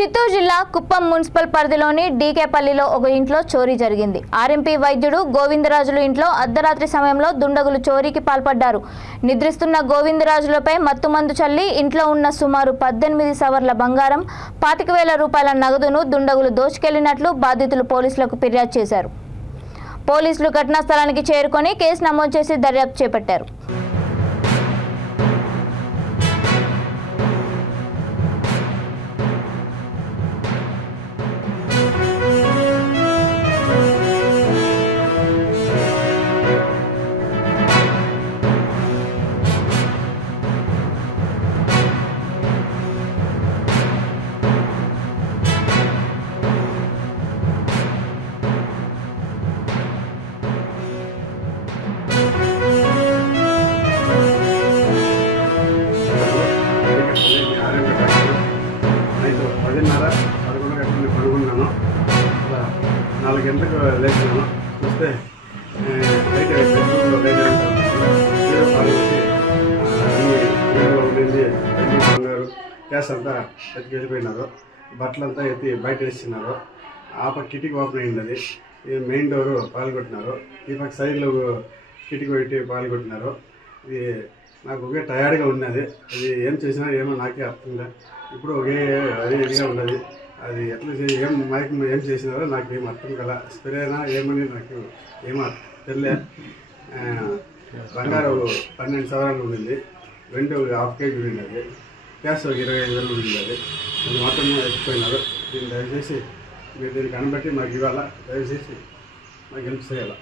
చిత్తూరు జిల్లా కుప్పం మున్సిపల్ పరిధిలోని డీకేపల్లిలో ఒక ఇంట్లో చోరీ జరిగింది. ఆర్ఎంపీ వైద్యుడు గోవిందరాజులు ఇంట్లో అర్ధరాత్రి సమయంలో దుండగులు చోరీకి పాల్పడ్డారు. నిద్రిస్తున్న గోవిందరాజులపై మత్తుమందు చల్లి ఇంట్లో ఉన్న సుమారు 18 సవర్ల బంగారం, 25,000 రూపాయల నగదును దుండగులు దోచుకెళ్లినట్లు బాధితులు పోలీసులకు ఫిర్యాదు చేశారు. పోలీసులు ఘటనా స్థలానికి చేరుకొని కేసు నమోదు చేసి దర్యాప్తు చేపట్టారు. పడుకున్నాను. 4 గంటలకు లేచినాను. చూస్తే లైట్ ఉండింది. బంగారు క్యాష్ అంతా ఎత్తికి వెళ్ళిపోయినారు. బట్టలంతా ఎత్తి బయట వేస్తున్నారు. ఆ పక్క కిటికీ ఓపెన్ అయింది. అది మెయిన్ డోరు పాల్గొట్టినారు. ఈ పక్క సైడ్లో కిటికీ పెట్టి పాల్గొట్టినారు. ఇది నాకు ఒకే టయర్డ్గా ఉన్నది. అది ఏం చేసినా ఏమో నాకే అర్థం లేదు. ఇప్పుడు ఒకే అదే ఇదిగా ఉన్నది. అది ఎట్లా ఏం చేసినారో నాకు ఏం అర్థం కదా. స్ప్రేనా ఏమని నాకు ఏమో తెలియలే. బంగారు 12 సవరాలు ఉండింది. వెండి 1/2 కేజీ ఉండింది. క్యాష్ 25,000 ఉండింది. అది మొత్తం ఎత్తిపోయినారు. దీన్ని దయచేసి మీరు దీన్ని కనబట్టి మాకు ఇవ్వాలా. దయచేసి మాకు హెల్ప్ చేయాలి.